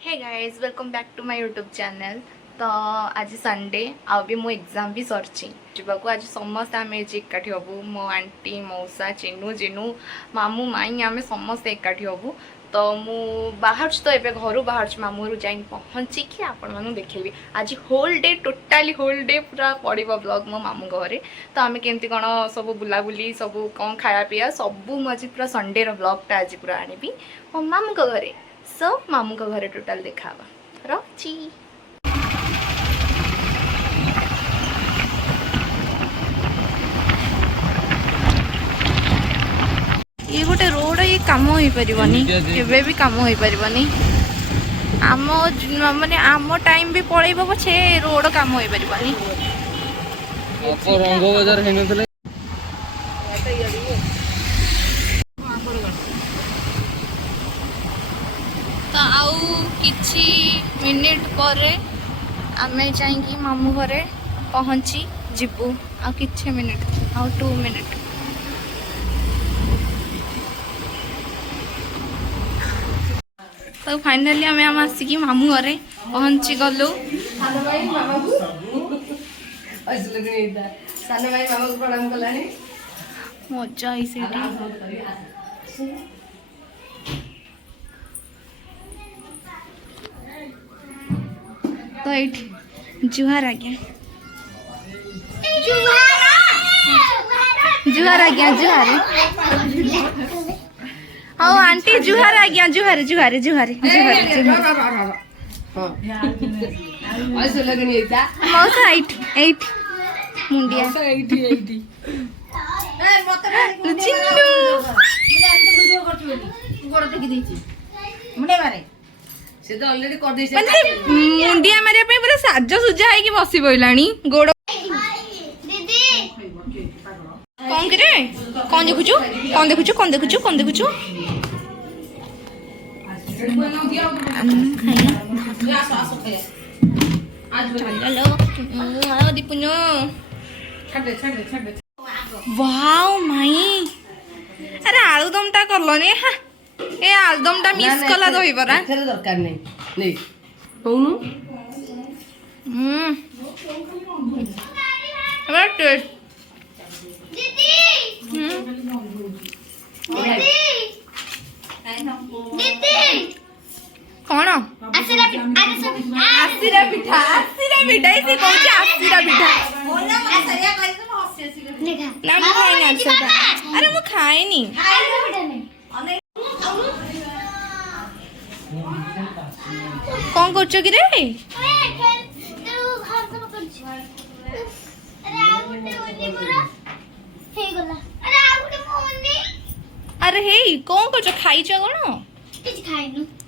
Hey guys welcome back to my YouTube channel. तो आज Sunday आ भी मो एग्जाम भी सरची जावाक आज समस्त आम एकाठी हबू मो आंटी मौसा चिन्नू जिनू मामू माई आम समस्ते एकाठी हबू। तो मु बाहर तो एबे घर बाहर मामू घर जाइन पहुँचिकी आपण मानू देखेबी आज whole day totally whole day पूरा पड़ो ब्लॉग मो मामू घरे। तो आम केमती कौन सब बुलाबुली सब कौन खाया पीया सबू आज पूरा संडे ब्लॉगटा आज पूरा आनी मो मामू घरे। सो मामू का घरे टोटाल देखा रही ये गोटे रोड ये कम हो पारनी केवे भी कम हो पारनी आम माने आम टाइम भी पड़ेब पछे रोड कम हो पारनी। तो आउ किछि मिनिट पर आमे जाइकी मामू घरे पहुँची जीवु आ किछि मिनिट आउ 2 मिनिट। तो फाइनली आम आसिकी मामू घरे पहुँची गलु। मजा आई तो ये जुहार आज्ञा जुहार आज्ञा जुहार हाँ आंटी जुहार आज्ञा जुहार जुहार जुहार जुहार मौसा एट मुंडिया मुंडिया मारे पूरा साज सुजा है बस पड़ा गोड़ कौन करे कौन देखुचु कौन देखुचु कौन देखुचु कौन देखुचु दीपुनो वाओ माई अरे आलुदम टा करलनी ए आलुदम टा मिस कला दही बरा दरकार नहीं होनु टेस्ट दीदी दीदी कौन आसिरा पिठा इसे कौन आसिरा पिठा ना मैं खाई ना अरे मैं खाएनी कौन कर कि रे अरे हे कौन कर खाई कौन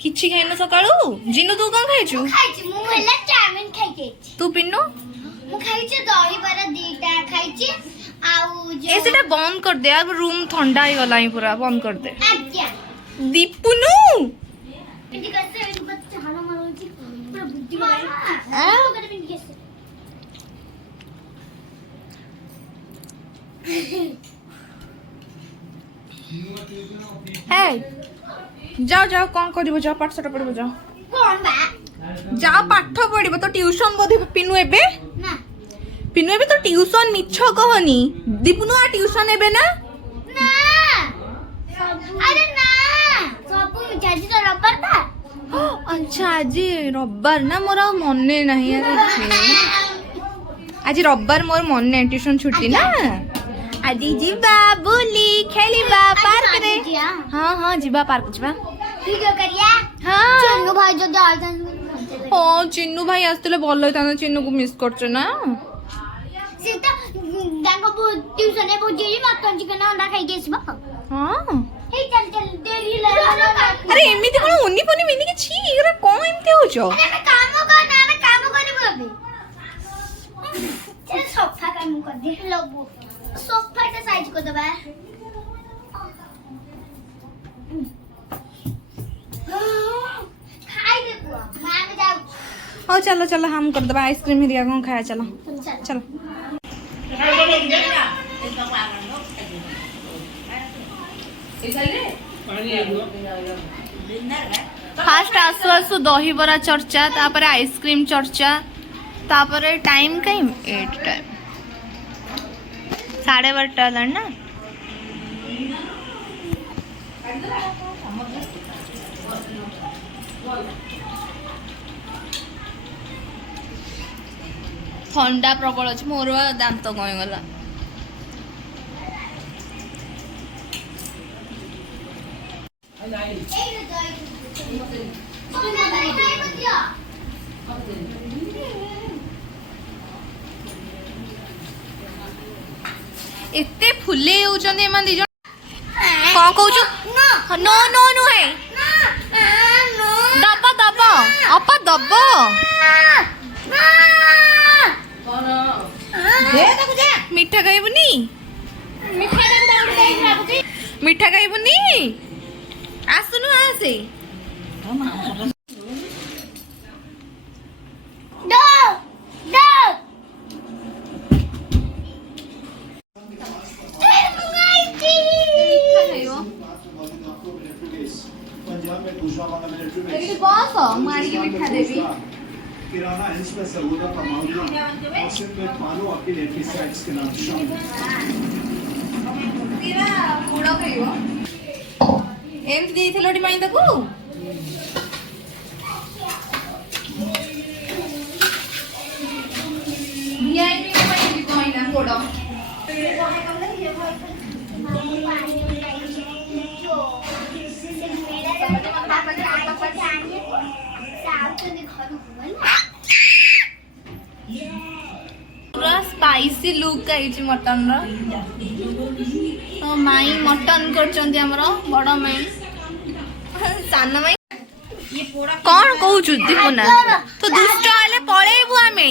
किछि खाइनो सकाळू जिनु तू कौन खाइछु मु होला चाउमिन खाइके तू पिन्नो मु खाइछु दही बरा दीटा खाइछि आउ जे एसेटा बंद कर दे अब रूम ठंडा ही गलाई पूरा बंद कर दे आज्ञा दीपुनु पिंडी करते एक बच्चा हाला मारोची पूरा बुद्धि गलाई आ करे पिंडी कैसे हे जाओ जाओ कौन करिवो जाओ पाठ सटा पढिबो जाओ कोन बा जाओ पाठ पढिबो तो ट्यूशन बोधे पिनु एबे ना पिनु एबे तो ट्यूशन मिछ कहनी दीपुनु आ ट्यूशन एबे ना ना अरे ना सबु जाजी तो रब्बर था अच्छा आज रब्बर ना मोर मने नहीं अरे आज रब्बर मोर मने ट्यूशन छुट्टी ना आज जीवा बुली खेलिबा पार्क रे हाँ हाँ जीवा पार्क जीवा वीडियो करिया हाँ चिन्नू भाई जो जाइतन हाँ चिन्नू भाई आस्तेले भल होइताना चिन्नू को मिस करछ ना सीता डांगो ट्यूशन ए बोजी मटन चिकन अंडा खाइ गेसबा हाँ हे चल देरी ले अरे एमिति कोन उन्नी पनी मिनी के छी इरा कोन एमिति होचो अरे काम करबो अबे चल सोफा काम कर दे लोबो सोफा का साइज को दबा खाई दे बुआ मां में जाओ ओ चलो चलो हम कर दबा आइसक्रीम हिरिया कौन खाया चलो चलो फास्ट आसु आसु दही बरा चर्चा तापर आइसक्रीम चर्चा तापर टाइम कहीं 8 टाइम 12:30 ना ठंडा प्रबल अच्छे मोर दांत कहीं गला एते फुले होउचंदी एमान दी जण कोन कहूछु नो नो नो है दब दब अपा दब मिठा खाइबुनी मिठा खाइबुनी आसुनु आसे मिठा देवी किराना इंच में सगोदा का मामला सिर्फ एक पालो आपके लिए साइट्स के नाम शामिल तेरा मुड़ा कहियो एम देइथिलोडी माई तकू वीआईपी को माई दी कोइना कोडो पूरा स्पाइसी लुक आइछि मटन रो तो माई मटन करचंदी हमरो बड़ माई सान माई कौन कहूछु दीपुना तो दुष्ट आले पळेबु आमे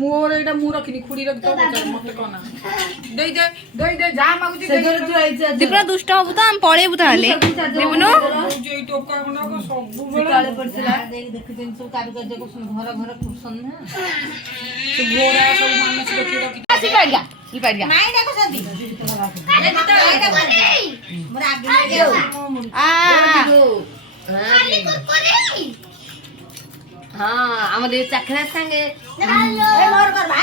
मोर एटा मु रखिनी खुडी रख तो मते कोना दे जा मागुची दीपुना दुष्ट हबु त हम पळेबु ताले दीपुनो जे टोका कोना को सब काले पड़थिला देख देखिन सब कारुकार्य को घर घर खुरसन ना से घोड़ा सब मानस रखी रखी आसी पड़ गया ई पड़ गया माई देखो सदी मोर आगे आ खाली कुरकुरे हां আমাদের চাকরা সঙ্গে এ মোর করবা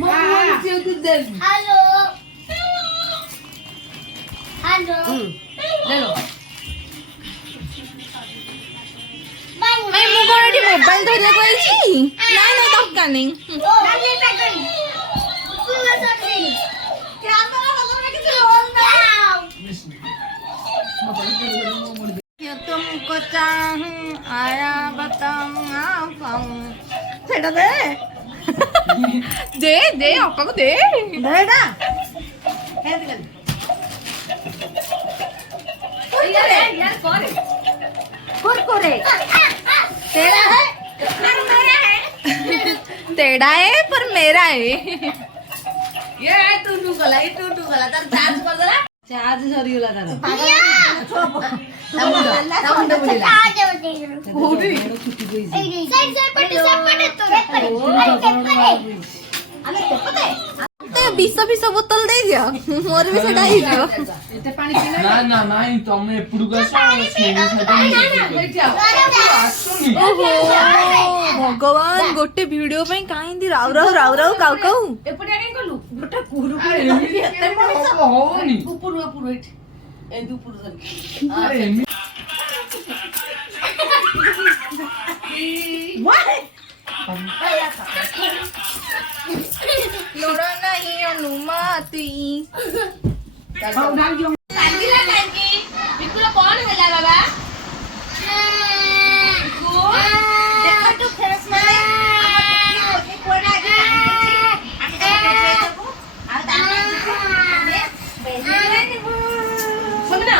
মোর চেয়ে তুই দে হ্যালো হ্যালো লেলো मैं मु कोन एटी मोबाइल धरिया कहैछि नहीं नहीं दरकार नहीं डाले पे गई पुला सदी कैमरा बदल में किसी होल दाओ तुम को चाहूं आया बताऊं आऊं सेटा दे दे दे आपा को दे देड़ा हे दे यार करे कुरकुरे तेरा है मेरा है तेरा है पर मेरा है ये टू गला ये टू गला तार चार्ज कर देला चार्ज सरी गला तार साउंड बोलिला कोडी साइड पटे तो अरे पटे ते 20 बोतल दे दियो मोर भी सेटा ही दियो एते पानी पीना ना ना नहीं तमे एपुडु गसो छेनी आसुनी ओहो भगवान गोटे वीडियो पे काई दी राव राव काऊ काऊ एपटे आके कलु गोटा कुरकुरे एते होनी ऊपर इट ए ऊपर सर अरे एमी लोड़ा नहीं अनुमति कांदिला कांदी बिकुला कोन होला बाबा देखो तो फेरस मारे हमर कोना जे आके देखो आ दाना सुनना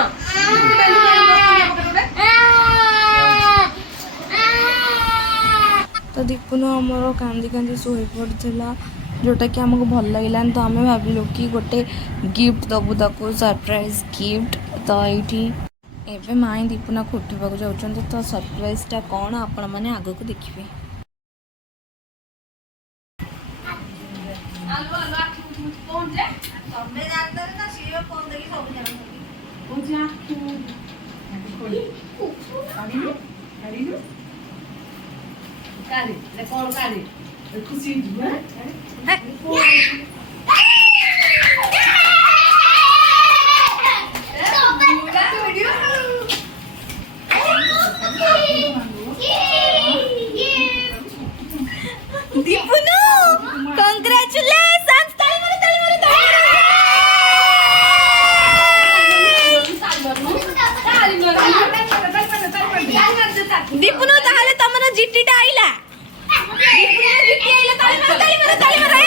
तो दीपुन आमर कांदी कांदी शोई पड़ा जोटा कि आमको भल लगे तो आम भाविलु कि गोटे गिफ्ट दबु ताको सरप्राइज गिफ्ट तो ये एवं माई दीपुना को उठा जाऊँ तो सरप्राइजटा कौन आपण मैंने आग को देखिए दीपुनु कांग्रेचुलेशंस दीपुनु ताहले तमरा जिट्टीटा आइला दीपुनु जिट्टी आइला ताली मारो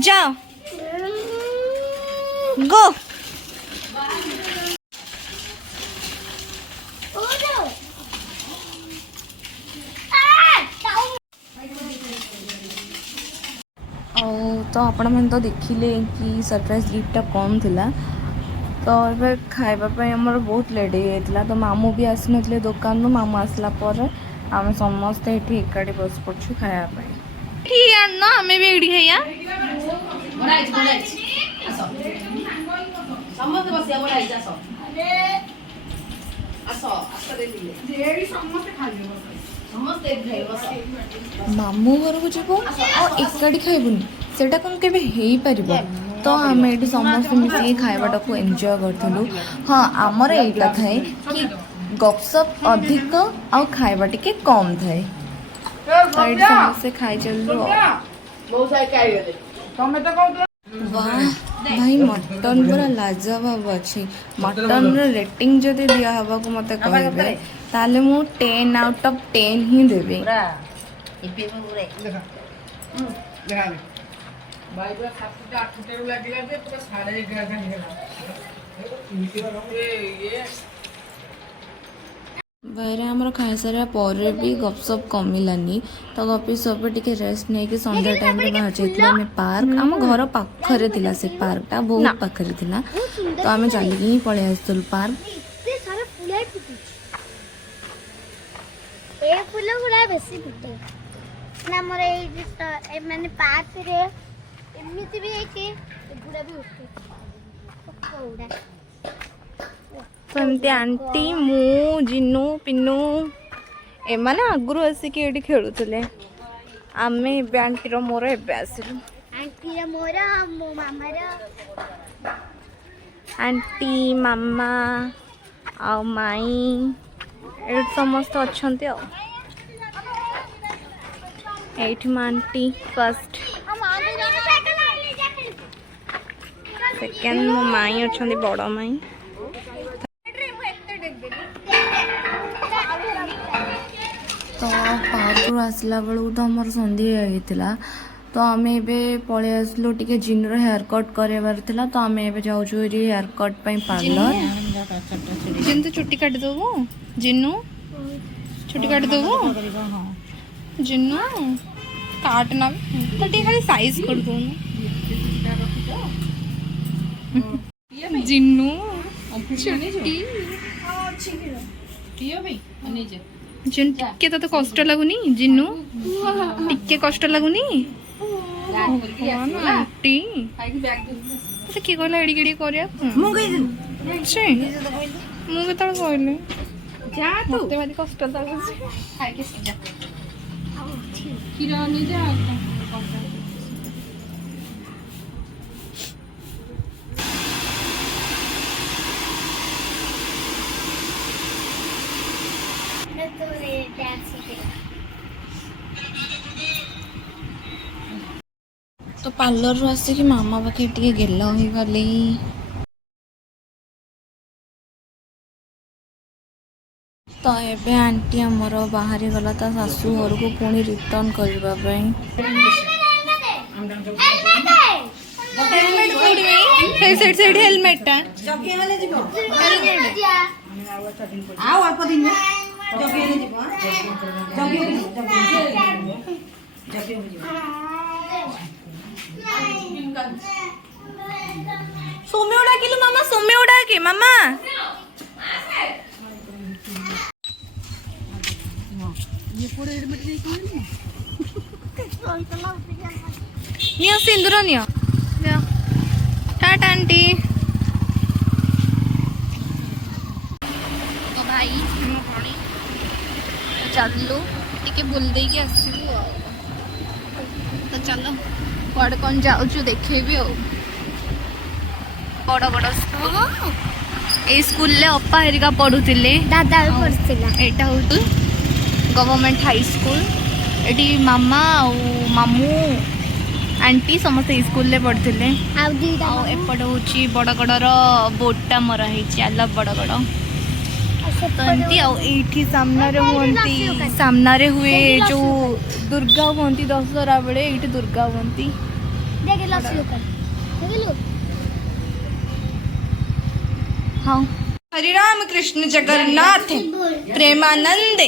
जाओ गो तो आपण मैंने तो देखिले कि सरप्राइज गिफ्टा कम थिला तो ए खाइबापी आमर बहुत लेट हो जाता तो मामू भी आसी नथिले दुकान मामू आसला पर आम समस्ते ये एकाठी बस पड़छु खायापी ठीक है ना हमें भी एडी है या मामू घर को जीव और एकाठी खाइबुनी सेटा कौन के हेई परिबो तो आम ये समस्त मिसिक खाइबाटा को एंजॉय करूँ हाँ आमर यहीटा थाए कि गपसप अधिक आ खाइबा टिके कम थाए तो ये समस्ते खाई चलु वाह भाई मटन पूरा लाजवाब अच्छी मटन रेटिंग जदि दिया हवा को मते कहबे ताले मु 10 आउट ऑफ 10 ही देबे बैरे आमर खाई सारा पर भी गपसप कमिलानी तो गपी सब टिके रेस्ट नहीं कि संध्या टाइम रे बाहर जाइतला में पार्क आम घर पाखरे थिला से पार्कटा बहुत पाखरे थिला तो आम चलिक ही पळे आसतल पार्क ए फुल गुड़ा बेसी फुटे ना मोर ए माने पार्क रे एमिति भी है कि गुड़ा भी उठे गुड़ा तो आंटी मु जिनू पिनू एमाने आगुरु आसिक ये खेलुले आम आंटी मोर एबे आसिलु आंटी मोर मो मामा आंटी मामा आ माई ये समस्त अच्छे एठी आंटी फर्स्ट सेकेंड मो माई अच्छा बड़ माई तो पार्क आसला बेलू तो आमर संध्या होता तो आम ए पलि आसलु टे जिनर हेयर कट करार तो आम ए जाऊँ हेयर कट पार्लर जिन तो चुट्टी काट देबू जिनू छुट्टी काट देबू जिनू काट ना तो टे खाली साइज कर दो जिनू छुट्टी जिन टिके तो कष्ट लगुनी जिनू टिके कष्ट लगुनी आंटी तो किए कहला एड़ी गेड़ी करिया छे मु केतल कहले जा तू मते भारी कष्ट लाଗୁଛି खाइके जा खीरा नहीं जा तो पार्लर आसिक मामा पाखे टे गेल हो गली तो एबे आंटी आमर बाहरी गला ता सासू घर को पुणी रिटर्न करने हेलमेट सोमे उड़ा के मामा सोमे उड़ा के मामा ନିଅ ସିନ୍ଦୁର ନିଅ ଟାଟା ଆଣ୍ଟି। ତ ଭାଇ ମୋ ଭଉଣୀ ଚାଲୁ ଟିକେ ବୁଲି ଦେଇକି ଆସିବୁ ଆଉ। ତ ଚାଲ କୁଆଡ଼େ କ'ଣ ଯାଉଛୁ ଦେଖେଇବି ଆଉ। ବଡ଼ ବଡ଼ ସ୍କୁଲ, ଏଇ ସ୍କୁଲରେ ଅପା ହେରିକା ପଢ଼ୁଥିଲେ। ଦାଦା ବି ପଢୁଥିଲା। ଏଇଟା ହେଉଛି ଗଭର୍ଣ୍ଣମେଣ୍ଟ ହାଇ ସ୍କୁଲ। ଏଠି ମାମା ଆଉ ମାମୁଁ ଆଣ୍ଟି ସମସ୍ତେ ଏଇ ସ୍କୁଲରେ ପଢ଼ୁଥିଲେ। ଆଉ ଦିଟା ଆଉ ଏପଟ ହେଉଛି ବଡ଼ଗଡ଼ର ବୋର୍ଡ଼ଟା ମରା ହେଇଛି ଆଲବ ବଡ଼ଗଡ଼। ତ ଏମିତି ଆଉ ଏଇଠି ସାମ୍ନାରେ ହୁଅନ୍ତି, ସାମ୍ନାରେ ହୁଏ ଯେଉଁ ଦୁର୍ଗା ହୁଅନ୍ତି ଦଶହରା ବେଳେ, ଏଇଠି ଦୁର୍ଗା ହୁଅନ୍ତି। ଦେଖିଲୁ ଦେଖିଲୁ हाँ। हरे राम कृष्ण जगन्नाथ प्रेमानंद,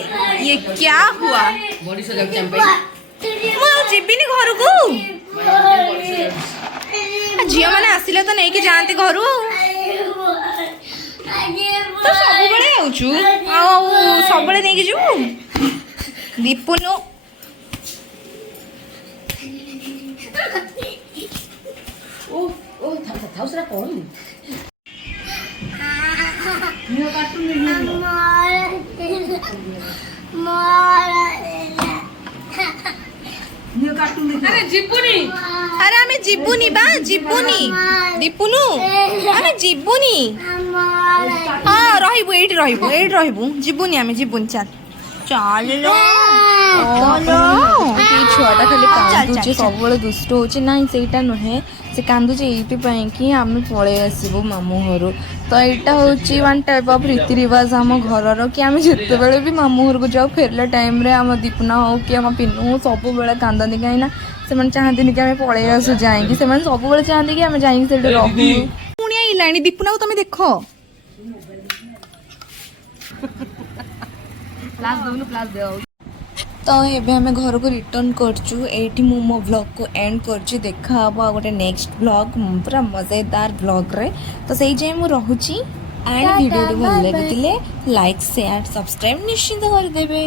ये क्या हुआ? ମୁଁ ଆଉ ଯିବିନି ଘରକୁ। ଝିଅ ମାନେ ଆସିଲେ ତ ନେଇକି ଯାଆନ୍ତି ଘରୁ ଆଉ। ତ ସବୁବେଳେ ଯାଉଛୁ ଆଉ ସବୁବେଳେ ନେଇକି ଯିବୁ। ଦୀପୁନୁ ଆରେ ଯିବୁନି। ଆରେ ଆମେ ଯିବୁନି ବା, ଯିବୁନି ଦୀପୁନୁ, ଆମେ ଯିବୁନି। ହଁ ରହିବୁ, ଏଇଠି ରହିବୁ, ଏଇଠି ରହିବୁ, ଯିବୁନି ଆମେ, ଯିବୁନି। ଚାଲ ଚାଲ ଛୁଆଟା ଖାଲି କାନ୍ଦୁଛି, ସବୁବେଳେ ଦୁଷ୍ଟ ହଉଛି। ନାଇଁ ସେଇଟା ନୁହେଁ, ସେ କାନ୍ଦୁଛି ଏଇଥିପାଇଁ କି ଆମେ ପଳେଇ ଆସିବୁ ମାମୁଁ ଘରୁ। ତ ଏଇଟା ହେଉଛି ୱାନ୍ ଟାଇପ୍ ଅଫ୍ ରୀତି ରିବାଜ ଆମ ଘରର, କି ଆମେ ଯେତେବେଳେ ବି ମାମୁଁ ଘରକୁ ଯାଉ ଫେରିଲା ଟାଇମ୍ରେ ଆମ ଦୀପୁନା ହଉ କି ଆମ ପିନୁ ହଉ ସବୁବେଳେ କାନ୍ଦନ୍ତି। କାହିଁକିନା ସେମାନେ ଚାହାନ୍ତିନି କି ଆମେ ପଳେଇ ଆସୁ ଯାଇକି, ସେମାନେ ସବୁବେଳେ ଚାହାନ୍ତି କି ଆମେ ଯାଇକି ସେଇଠି ରହୁ। ପୁଣି ଆଇଲାଣି ଦୀପୁନାକୁ ତମେ ଦେଖ। ତ ଏବେ ଆମେ ଘରକୁ ରିଟର୍ନ କରୁଛୁ। ଏଇଠି ମୁଁ ମୋ ବ୍ଲଗ୍କୁ ଏଣ୍ଡ କରୁଛି। ଦେଖା ହେବ ଆଉ ଗୋଟେ ନେକ୍ସଟ ବ୍ଲଗ୍, ପୁରା ମଜେଦାର ବ୍ଲଗ୍ରେ। ତ ସେଇ ଯାଏଁ ମୁଁ ରହୁଛି। ଆଣ୍ଡ ଭିଡ଼ିଓଟି ଭଲ ଲାଗିଥିଲେ ଲାଇକ୍ ସେୟାର ସବସ୍କ୍ରାଇବ୍ ନିଶ୍ଚିନ୍ତ କରିଦେବେ।